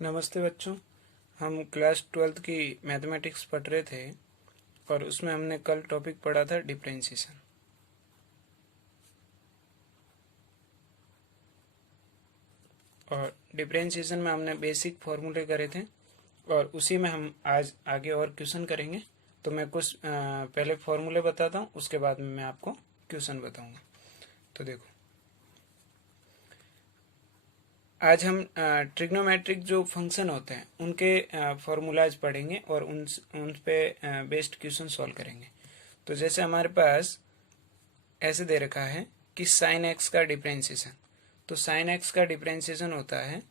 नमस्ते बच्चों। हम क्लास 12th की मैथमेटिक्स पढ़ रहे थे और उसमें हमने कल टॉपिक पढ़ा था डिफरेंशिएशन। और डिफरेंशिएशन में हमने बेसिक फॉर्मूले करे थे और उसी में हम आज आगे और क्वेश्चन करेंगे। तो मैं कुछ पहले फॉर्मूले बताता हूँ, उसके बाद में मैं आपको क्वेश्चन बताऊँगा। तो देखो, आज हम ट्रिग्नोमेट्रिक जो फंक्शन होते हैं उनके फॉर्मूलाज पढ़ेंगे और उन पे बेस्ड क्वेश्चन सॉल्व करेंगे। तो जैसे हमारे पास ऐसे दे रखा है कि साइन एक्स का डिफरेंशिएशन, तो साइन एक्स का डिफरेंशिएशन होता है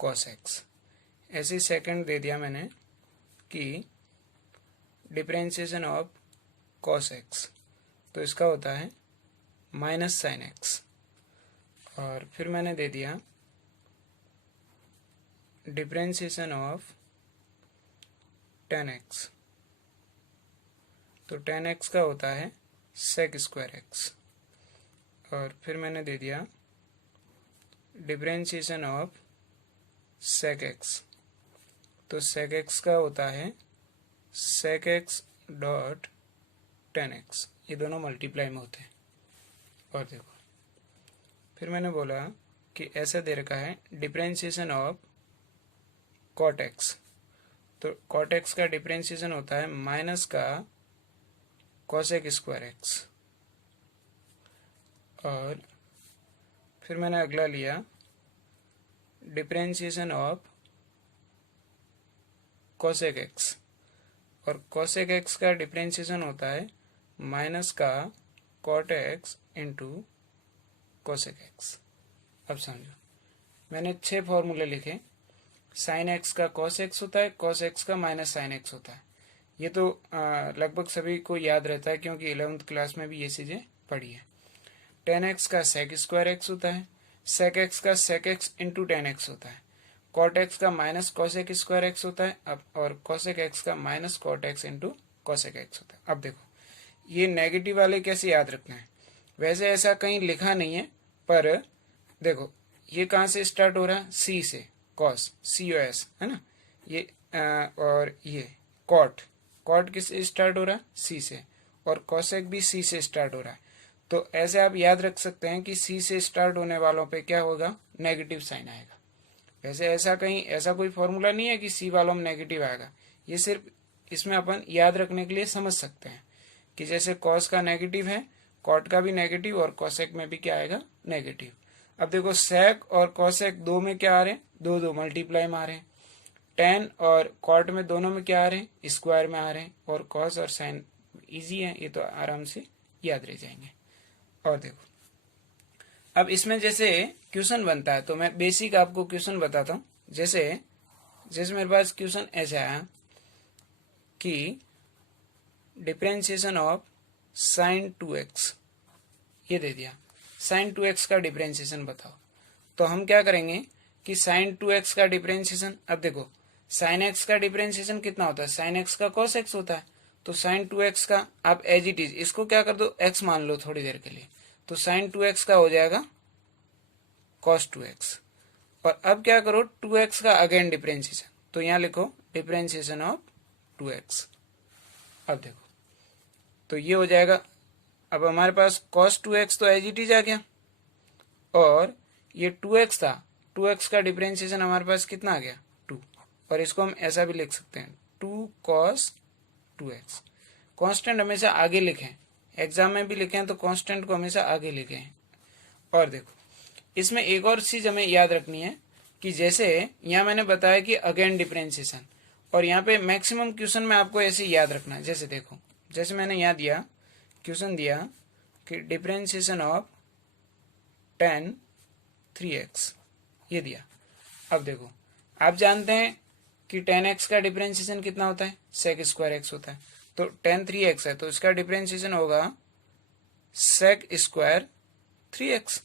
कॉस एक्स। ऐसे सेकंड दे दिया मैंने कि डिफरेंशिएशन ऑफ कॉस एक्स, तो इसका होता है माइनस साइन एक्स। और फिर मैंने दे दिया डिफरेंशिएशन ऑफ टेन एक्स, तो टेन एक्स का होता है सेक स्क्वायर एक्स। और फिर मैंने दे दिया डिफरेंशिएशन ऑफ सेक एक्स, तो सेक एक्स का होता है sec x dot tan x, ये दोनों मल्टीप्लाई में होते हैं। और देखो, फिर मैंने बोला कि ऐसा दे रखा है डिफरेंशिएशन ऑफ कॉट एक्स, तो कॉट एक्स का डिफरेंशिएशन होता है माइनस का कॉसेक स्क्वायर एक्स। और फिर मैंने अगला लिया डिफरेंशिएशन ऑफ कॉसेक एक्स, और कॉसेक एक्स का डिफरेंशिएशन होता है माइनस का cot x into cosec x. अब समझो, मैंने 6 फॉर्मूले लिखे। साइन एक्स का कॉस एक्स होता है, कॉस एक्स का माइनस साइन एक्स होता है। ये तो लगभग सभी को याद रहता है क्योंकि 11th क्लास में भी ये चीज़ें पढ़ी है। टेन एक्स का सेक स्क्वायर एक्स होता है, सेक एक्स का sec x into tan x होता है, कॉट एक्स का माइनस कॉसेक स्क्वायर एक्स होता है, अब और कॉसेक एक्स का minus cot x into cosec x होता है। अब देखो, ये नेगेटिव वाले कैसे याद रखना है। वैसे ऐसा कहीं लिखा नहीं है, पर देखो ये कहाँ से स्टार्ट हो रहा है, सी से, कॉस COS है ना ये। और ये कॉट, कॉट किससे स्टार्ट हो रहा है, सी से, और कॉसेक भी सी से स्टार्ट हो रहा है। तो ऐसे आप याद रख सकते हैं कि सी से स्टार्ट होने वालों पे क्या होगा, नेगेटिव साइन आएगा। वैसे ऐसा कहीं ऐसा कोई फॉर्मूला नहीं है कि सी वालों में नेगेटिव आएगा। ये सिर्फ इसमें अपन याद रखने के लिए समझ सकते हैं कि जैसे कॉस का नेगेटिव है, कॉट का भी नेगेटिव, और कॉसेक में भी क्या आएगा, नेगेटिव। अब देखो, सेक और कॉसेक दो में क्या आ रहे हैं, दो दो मल्टीप्लाई में आ रहे हैं। टेन और कॉट में दोनों में क्या आ रहे हैं, स्क्वायर में आ रहे हैं। और कॉस और साइन इजी है, ये तो आराम से याद रह जाएंगे। और देखो, अब इसमें जैसे क्वेश्चन बनता है, तो मैं बेसिक आपको क्वेश्चन बताता हूँ। जैसे जैसे मेरे पास क्वेश्चन ऐसा आया कि डिफरेंशिएशन ऑफ साइन 2x, ये दे दिया साइन 2x का डिफरेंशिएशन बताओ। तो हम क्या करेंगे कि साइन 2x का डिफरेंशिएशन, अब देखो साइन x का डिफरेंशिएशन कितना होता है, साइन x का कॉस x होता है। तो साइन 2x का आप एज इट इज इसको क्या कर दो, x मान लो थोड़ी देर के लिए, तो साइन 2x का हो जाएगा कॉस 2x। और अब क्या करो, 2x का अगेन डिफरेंशिएशन, तो यहाँ लिखो डिफरेंशिएशन ऑफ 2x। अब देखो, तो ये हो जाएगा। अब हमारे पास cos 2x तो एज इट इज आ गया, और ये 2x था, 2x का डिफरेंशिएशन हमारे पास कितना आ गया, 2। और इसको हम ऐसा भी लिख सकते हैं, 2 cos 2x। कांस्टेंट हमेशा आगे लिखें, एग्जाम में भी लिखें तो कांस्टेंट को हमेशा आगे लिखें। और देखो, इसमें एक और चीज हमें याद रखनी है कि जैसे यहाँ मैंने बताया कि अगेन डिफरेंशिएशन, और यहाँ पे मैक्सिमम क्वेश्चन में आपको ऐसे याद रखना है। जैसे देखो, जैसे मैंने यहाँ दिया क्वेश्चन दिया कि डिफरेंशिएशन ऑफ tan 3x, ये दिया। अब देखो, आप जानते हैं कि tan x का डिफरेंशिएशन कितना होता है, sec स्क्वायर x होता है। तो tan 3x है, तो इसका डिफरेंशिएशन होगा sec स्क्वायर 3x।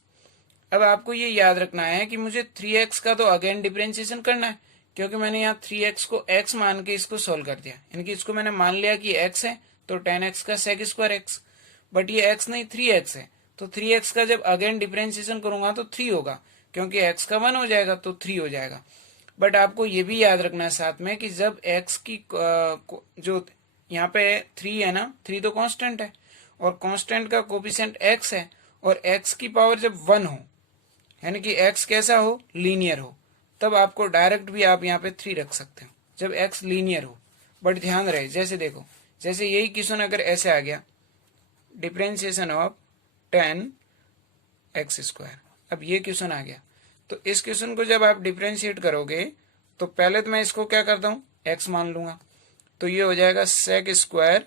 अब आपको ये याद रखना है कि मुझे 3x का तो अगेन डिफरेंशिएशन करना है, क्योंकि मैंने यहाँ 3x को x मान के इसको सोल्व कर दिया, यानी कि इसको मैंने मान लिया कि x है, तो tan x का sec स्क्वायर x। बट ये x नहीं, 3x है, तो 3x का जब अगेन डिफरेंशिएशन करूंगा तो 3 होगा, क्योंकि x का 1 हो जाएगा तो 3 हो जाएगा। बट आपको ये भी याद रखना है साथ में कि जब x की जो यहाँ पे 3 है ना, 3 तो कांस्टेंट है और कांस्टेंट का कोफिशिएंट x है और x की पावर जब 1 हो, यानी कि x कैसा हो, लीनियर हो, तब आपको डायरेक्ट भी आप यहाँ पे 3 रख सकते हो जब x लीनियर हो। बट ध्यान रहे, जैसे देखो, जैसे यही क्वेश्चन अगर ऐसे आ गया, डिफरेंशिएशन ऑफ 10x², अब ये क्वेश्चन आ गया, तो इस क्वेश्चन को जब आप डिफरेंशिएट करोगे तो पहले तो मैं इसको क्या करता हूँ, x मान लूंगा, तो ये हो जाएगा sec²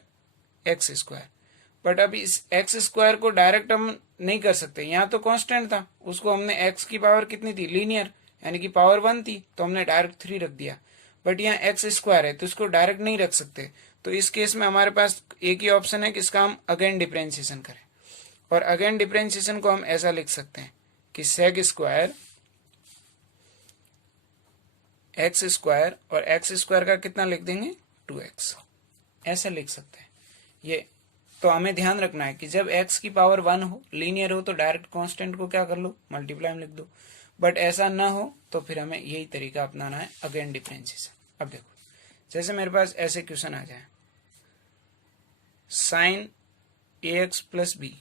x²। बट अब इस x² को डायरेक्ट हम नहीं कर सकते, यहाँ तो कांस्टेंट था, उसको हमने x की पावर कितनी थी, लीनियर, यानी कि पावर 1 थी, तो हमने डायरेक्ट 3 रख दिया। बट यहाँ x² है तो इसको डायरेक्ट नहीं रख सकते, तो इस केस में हमारे पास एक ही ऑप्शन है कि इसका हम अगेन डिफरेंशिएशन करें। और अगेन डिफरेंशिएशन को हम ऐसा लिख सकते हैं कि sec² x² और x² का कितना लिख देंगे, 2x, ऐसा लिख सकते हैं ये। तो हमें ध्यान रखना है कि जब x की पावर 1 हो, लीनियर हो, तो डायरेक्ट कांस्टेंट को क्या कर लो, मल्टीप्लाई में लिख दो। बट ऐसा ना हो तो फिर हमें यही तरीका अपनाना है, अगेन डिफरेंशिएशन। अब देखो, जैसे मेरे पास ऐसे क्वेश्चन आ जाए, sin ax plus B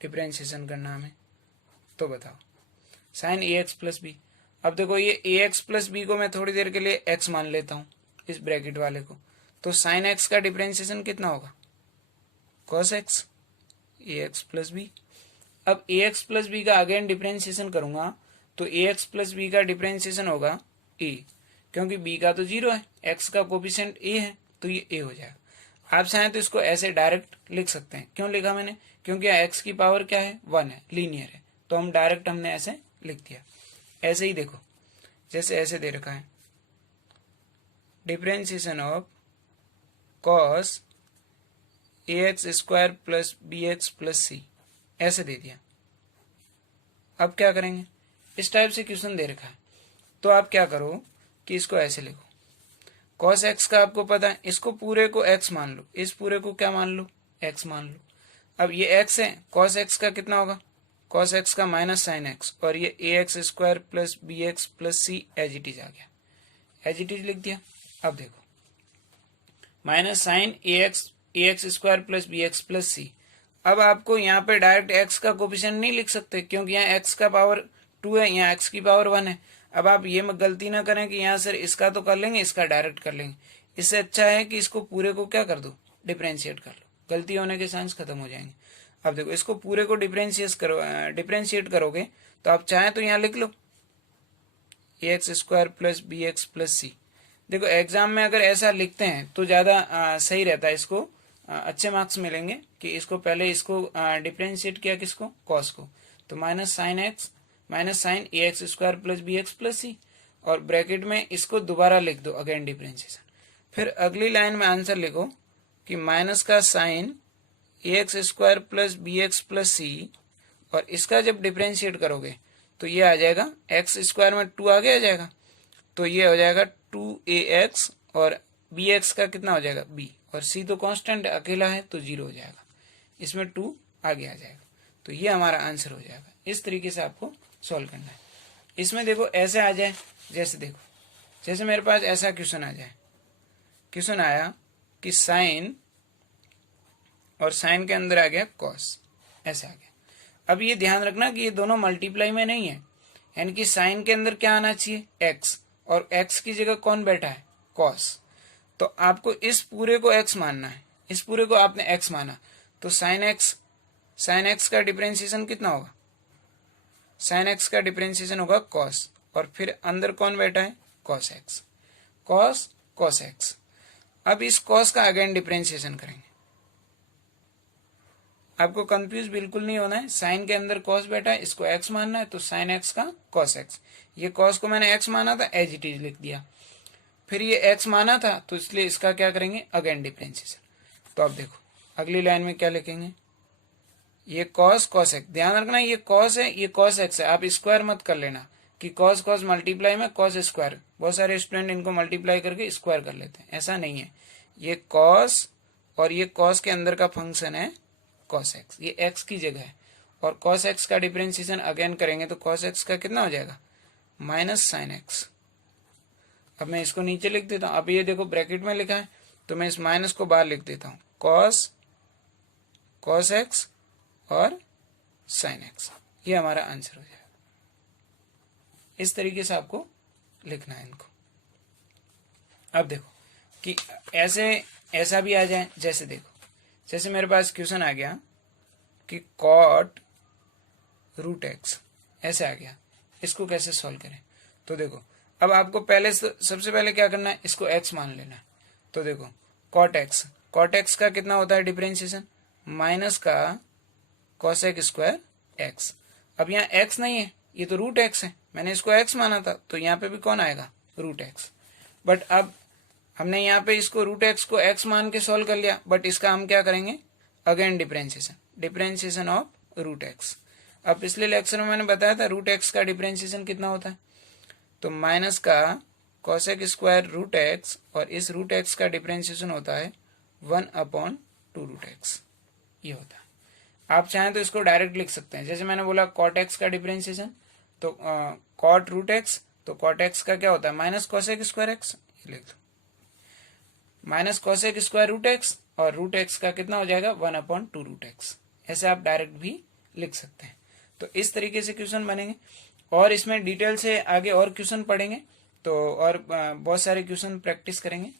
differentiation करना हमें, तो बताओ sin ax प्लस बी। अब देखो, ये ax प्लस बी को मैं थोड़ी देर के लिए x मान लेता हूं, इस ब्रैकेट वाले को, तो sin x का डिफरेंशिएशन कितना होगा, cos x ax plus B. अब ax प्लस बी का अगेन डिफरेंशिएशन करूंगा तो ax प्लस बी का डिफरेंशिएशन होगा a, क्योंकि b का तो 0 है, x का कोफिशिएंट a है, तो ये a हो जाएगा। आप चाहें तो इसको ऐसे डायरेक्ट लिख सकते हैं। क्यों लिखा मैंने, क्योंकि x की पावर क्या है, 1 है, लीनियर है, तो हम डायरेक्ट हमने ऐसे लिख दिया। ऐसे ही देखो, जैसे ऐसे दे रखा है, differentiation of cos ax² plus bx plus c, ऐसे दे दिया। अब क्या करेंगे, इस टाइप से क्वेश्चन दे रखा है, तो आप क्या करो कि इसको ऐसे लिखो, cos x का आपको पता है, इसको पूरे को x मान लो, इस पूरे को क्या मान लो, x मान लो। अब ये x है, cos x का कितना होगा, cos x का माइनस sin x, और ये ax² plus bx plus c as it is आ गया, एज इट इज लिख दिया। अब देखो, minus sine ax² plus bx plus c। अब आपको यहाँ पे डायरेक्ट x का कोफिशिएंट नहीं लिख सकते, क्योंकि यहाँ x का पावर 2 है, यहाँ x की पावर 1 है। अब आप ये गलती ना करें कि यहाँ सर इसका तो कर लेंगे, इसका डायरेक्ट कर लेंगे। इससे अच्छा है कि इसको पूरे को क्या कर दो, डिफरेंशिएट कर लो, गलती होने के चांस खत्म हो जाएंगे। अब देखो, इसको पूरे को डिफरेंशिएट करोगे तो आप चाहें तो यहाँ लिख लो ax² plus bx plus c। देखो, एग्जाम में अगर ऐसा लिखते हैं तो ज्यादा सही रहता है, इसको अच्छे मार्क्स मिलेंगे कि इसको पहले इसको डिफरेंशिएट किया, किसको, cos को, तो minus sine ax² plus bx plus c, और ब्रैकेट में इसको दोबारा लिख दो, अगेन डिफरेंशिएशन। फिर अगली लाइन में आंसर लिखो कि माइनस का sine ax² plus bx plus c, और इसका जब डिफरेंशिएट करोगे तो ये आ जाएगा, x² में 2 आगे आ जाएगा, तो ये हो जाएगा 2ax, और bx का कितना हो जाएगा, b, और c तो कांस्टेंट अकेला है तो 0 हो जाएगा, इसमें 2 आगे आ जाएगा, तो ये हमारा आंसर हो जाएगा। इस तरीके से आपको सॉल्व करना है। इसमें देखो ऐसे आ जाए, जैसे देखो, जैसे मेरे पास ऐसा क्वेश्चन आ जाए, क्वेश्चन आया कि साइन, और साइन के अंदर आ गया कॉस, ऐसा आ गया। अब ये ध्यान रखना कि ये दोनों मल्टीप्लाई में नहीं है, यानी कि साइन के अंदर क्या आना चाहिए, x, और x की जगह कौन बैठा है, कॉस, तो आपको इस पूरे को x मानना है, इस पूरे को आपने x माना, तो साइन x का डिफरेंशिएशन कितना होगा, साइन x का डिफरेंशिएशन होगा cos, और फिर अंदर कौन बैठा है, cos x, cos x। अब इस cos का अगेन डिफरेंशिएशन करेंगे, आपको कंफ्यूज बिल्कुल नहीं होना है। साइन के अंदर cos बैठा है, इसको x मानना है, तो साइन x का cos x, ये cos को मैंने x माना था, एज इट इज लिख दिया। फिर ये x माना था तो इसलिए इसका क्या करेंगे, अगेन डिफरेंशिएशन। तो अब देखो अगली लाइन में क्या लिखेंगे, ये cos x, ध्यान रखना ये cos है, ये cos x है, आप स्क्वायर मत कर लेना कि cos मल्टीप्लाई में cos स्क्वायर, बहुत सारे स्टूडेंट इनको मल्टीप्लाई करके स्क्वायर कर लेते हैं, ऐसा नहीं है। ये cos और ये cos के अंदर का फंक्शन है cos x, ये x की जगह है, और cos x का डिफरेंशिएशन अगेन करेंगे तो cos x का कितना हो जाएगा, माइनस साइन x, अब मैं इसको नीचे लिख देता हूं। अब ये देखो ब्रैकेट में लिखा है तो मैं इस माइनस को बाहर लिख देता हूं, कॉस एक्स और साइन एक्स। ये हमारा आंसर हो जाएगा। इस तरीके से आपको लिखना है इनको। अब देखो कि ऐसा भी आ जाए, जैसे देखो जैसे मेरे पास क्वेश्चन आ गया कि कॉट रूट एक्स ऐसे आ गया, इसको कैसे सॉल्व करें। तो देखो अब आपको सबसे पहले क्या करना है, इसको एक्स मान लेना है। तो देखो कॉट एक्स का कितना होता है डिफरेंशिएशन, माइनस का कॉसेक स्क्वायर एक्स। अब यहाँ एक्स नहीं है, ये तो रूट एक्स है, मैंने इसको एक्स माना था, तो यहाँ पे भी कौन आएगा, रूट एक्स। बट अब हमने यहाँ पे इसको रूट एक्स को एक्स मान के सॉल्व कर लिया, बट इसका हम क्या करेंगे, again differentiation of root x. अब पिछले लेक्चर में मैंने बताया था रूट एक्स का डिफरेंशिएशन कितना होता है, तो माइनस का कॉसेक स्क्वायर रूट एक्स, और इस रूट एक्स का डिफरेंशिएशन होता है 1/2 रूट एक्स, ये होता है। आप चाहें तो इसको डायरेक्ट लिख सकते हैं, जैसे मैंने बोला कॉट एक्स का डिफरेंशिएशन, तो कॉट रूट एक्स, तो कॉट एक्स का क्या होता है, माइनस कॉसेक स्क्वायर एक्स, ये लिख दो, minus cosec square root x, और रूट एक्स का कितना हो जाएगा 1/2 रूट एक्स। ऐसे आप डायरेक्ट भी लिख सकते हैं। तो इस तरीके से क्वेश्चन बनेंगे, और इसमें डिटेल से आगे और क्वेश्चन पढ़ेंगे, तो और बहुत सारे क्वेश्चन प्रैक्टिस करेंगे।